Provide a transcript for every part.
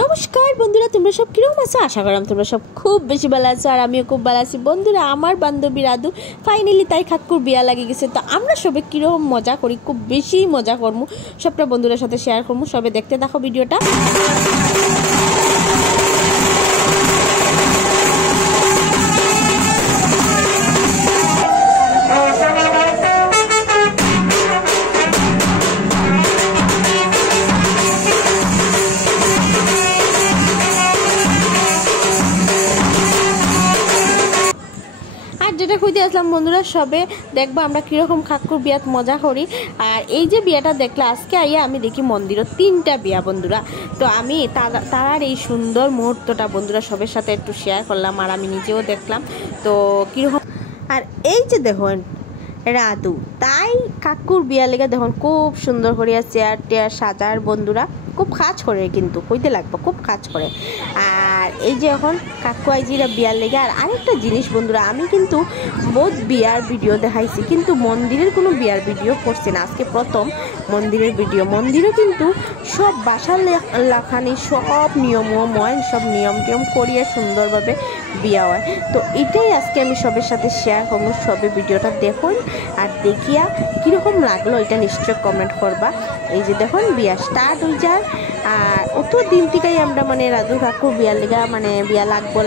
নমস্কার বন্ধুরা, তোমরা সব কিরকম আছো? আশা করলাম তোমরা সব খুব বেশি ভালো আছো, আর আমিও খুব ভালো আছি। বন্ধুরা, আমার বান্ধবী রাধু ফাইনালি তাই কাকুর বিয়া লাগে গেছে। তো আমরা সবে কিরকম মজা করি, খুব বেশি মজা করবো, সবটা বন্ধুদের সাথে শেয়ার করবো। সবে দেখতে দেখো ভিডিওটা। যেটা খুঁজে আসলাম বন্ধুরা, সবে দেখবো আমরা কীরকম কাকুর বিয়াত মজা করি। আর এই যে বিয়াটা দেখলে আজকে আইয়া আমি দেখি মন্দিরও 3টা বিয়া বন্ধুরা। তো আমি তার এই সুন্দর মুহূর্তটা বন্ধুরা সবের সাথে একটু শেয়ার করলাম, আর আমি নিজেও দেখলাম তো কীরকম। আর এই যে দেখুন রাধু তাই কাকুর বিয়া লেগে দেখুন খুব সুন্দর করিয়া চেয়ার টেয়ার সাজার বন্ধুরা, খুব কাজ করে, কিন্তু কইতে লাগবে খুব কাজ করে। আর এই যে এখন কাকু আইজিরা বিয়ার লেগে। আর আরেকটা জিনিস বন্ধুরা, আমি কিন্তু বহুত বিয়ার ভিডিও দেখাইছি, কিন্তু মন্দিরের কোনো বিয়ার ভিডিও করছি না, আজকে প্রথম মন্দিরের ভিডিও। মন্দিরও কিন্তু সব বাসার লেখানি সব নিয়মময়, সব নিয়ম টিয়ম করিয়া সুন্দরভাবে বিয়া হয়। তো এটাই আজকে আমি সবের সাথে শেয়ার করবো। সবে ভিডিওটা দেখুন আর দেখিয়া কীরকম লাগলো এটা নিশ্চয় কমেন্ট করবা। এই যে দেখুন বিয়া স্টার্ট হয়ে যায়। আর অত দিন থেকেই আমরা মানে রাধু কাকুর বিয়ার লেগা মানে বিয়া লাগবো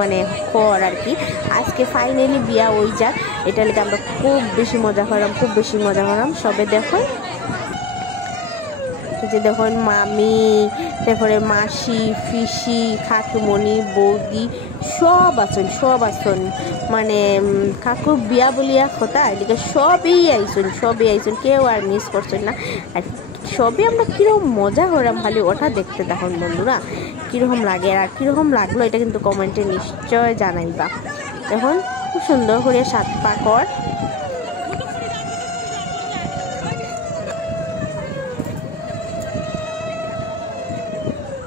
মানে কর আর কি। আজকে ফাইনালি বিয়া হয়ে যায়, এটা লেগে আমরা খুব বেশি মজা করলাম। সবে দেখুন যে দেখুন মামি, তারপরে মাসি, পিসি, খাকুমণি, বৌদি সব আছেন মানে কাকুর বিয়া বলিয়া কথা এদিকে সবই আইসন, কেউ আর মিস করছেন না। আর সবই আমরা কীরকম মজা করলাম, খালি ওটা দেখতে দেখুন বন্ধুরা কীরকম লাগে। আর কীরকম লাগলো এটা কিন্তু কমেন্টে নিশ্চয় জানাইবা। দেখুন খুব সুন্দর করে 7 পা কর।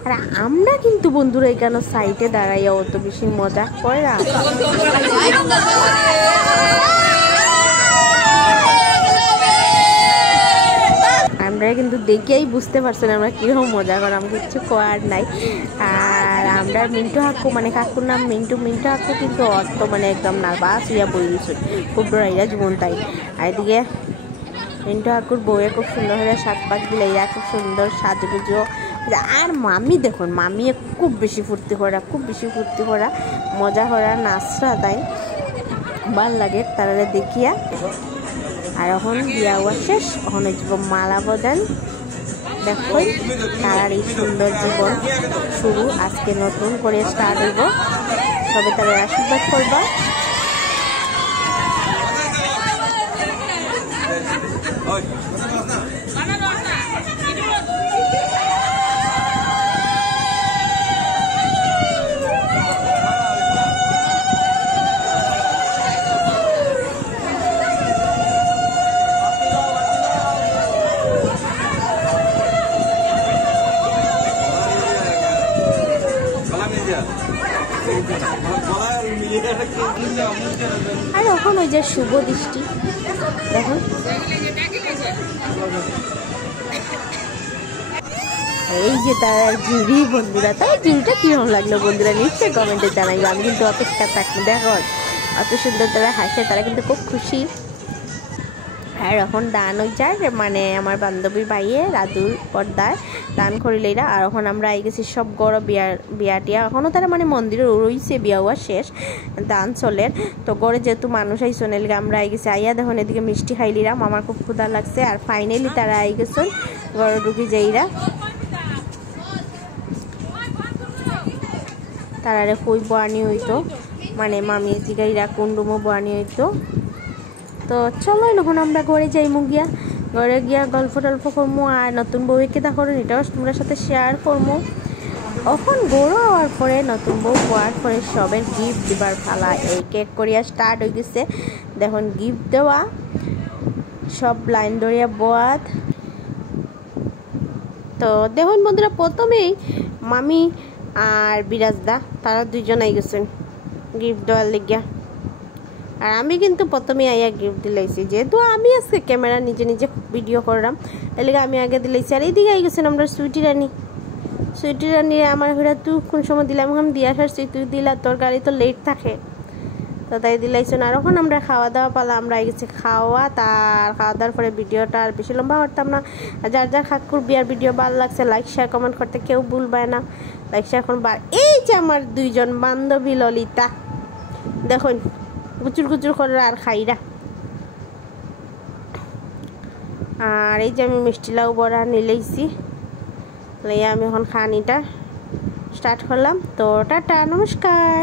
আর আমরা কিন্তু বন্ধুরা এখানে সাইডে দাঁড়াইয়া অত বেশি মজা করে না। আমরা কিন্তু দেখেই বুঝতে পারছেন আমরা কীরকম মজা করাম, কিছু করার নাই। আর আমরা মিন্টু হাক্কু মানে কাকুর নাম মিন্টু হাক্কু, কিন্তু অত মানে একদম নার্ভাস হইয়া বই দিয়েছে, খুব ডরাইয়া জীবন তাই। আর এদিকে মিন্টু হাক্কুর বউয়ে খুব সুন্দর হয়ে 7 পাক দিলাইয়া খুব সুন্দর সাজগুজো। আর মামি দেখুন, মামি খুব বেশি ফুর্তি করা মজা করা নাচরা, তাই ভাল লাগে তারা দেখিয়া। আর এখন বিয়া হওয়া শেষ, এখন যাব মালা বদল। দেখুন তার এই সুন্দর জীবন শুরু, আজকে নতুন করে স্টার্ট হইব। সবে তারা আশীর্বাদ করবা। আর এখন ওই যে শুভ দৃষ্টি দেখুন, এই যে তার জুড়ি বন্ধুরা, তার জুড়িটা কিরকম লাগলো বন্ধুরা নিশ্চয়ই কমেন্টে জানাইবো। আমি কিন্তু অপেক্ষা থাকবো, দেখো অত সুন্দর তারা হাসে, তারা কিন্তু খুব খুশি। আর এখন দান হয়ে যায়, মানে আমার বান্ধবীর বাইয়ে রাধুর পর্দায় দান করিলেইরা। আর এখন আমরা আই গেছি সব গড় বিয়াটিয়া, এখনও তারা মানে মন্দিরে রইছে, বিয়া হওয়া শেষ, দান চলের। তো গড়ে যেহেতু মানুষ আইসন এলিগে আমরা আই গেছি। আইয়া দেখুন এদিকে মিষ্টি খাইলিরাম, আমার খুব ক্ষুধা লাগছে। আর ফাইনালি তারা আই গেছেন গড় ঢুকি যাইরা, তারারে কই বানি হইতো মানে মামি জিগাইরা কুন্ডুমো বানি হইতো। তো চলো এখন আমরা ঘরে যাই মুগিয়া, ঘরে গিয়া গল্প টল্প করবো। আর নতুন বউকে দেখো এটাও তোমরা সাথে শেয়ার করবো। এখন গরু হওয়ার পরে নতুন বউ হওয়ার পরে সবের গিফট দিবার পালা, এই কেক করিয়া স্টার্ট হয়ে গেছে। দেখুন গিফট দেওয়া, সব লাইন ধরিয়া বোয়াত। তো দেখুন বন্ধুরা, প্রথমেই মামি আর বিরাজদা তারা দুইজন আই গেছেন গিফট দেওয়ার লেগিয়া। আর আমি কিন্তু প্রথমে আইয়া গিফট দিলাইছি, যেহেতু আমি আজকে ক্যামেরা নিজে ভিডিও করলাম, এর লেগে আমি আগে দিলাইছি। আর এইদিকে আই গেছেন আমরা সুইটি সুইটিরা নিয়ে আমার ঘরে তুই কোন সময় দিলাম এখন দিয়া সারছি তুই দিলা তোর গাড়ি তো লেট থাকে তো তাই দিলাইছো না। আর এখন আমরা খাওয়া দাওয়া পালা আমরা গেছি খাওয়া তার খাওয়া দাওয়ার পরে ভিডিওটা আর বেশি লম্বা করতাম না। যার যার কাকুর বিয়ার ভিডিও ভালো লাগছে লাইক শেয়ার কমেন্ট করতে কেউ ভুলবে না। লাইক শেয়ার এখন এই যে আমার দুইজন বান্ধবী ললিতা দেখুন গুচুর গুচুর করে আর খাইরা। আর এই যে আমি মিষ্টি লাউ বড়া নিলেইছি লইয়া আমি এখন খানিটা স্টার্ট করলাম। তো টাটা নমস্কার।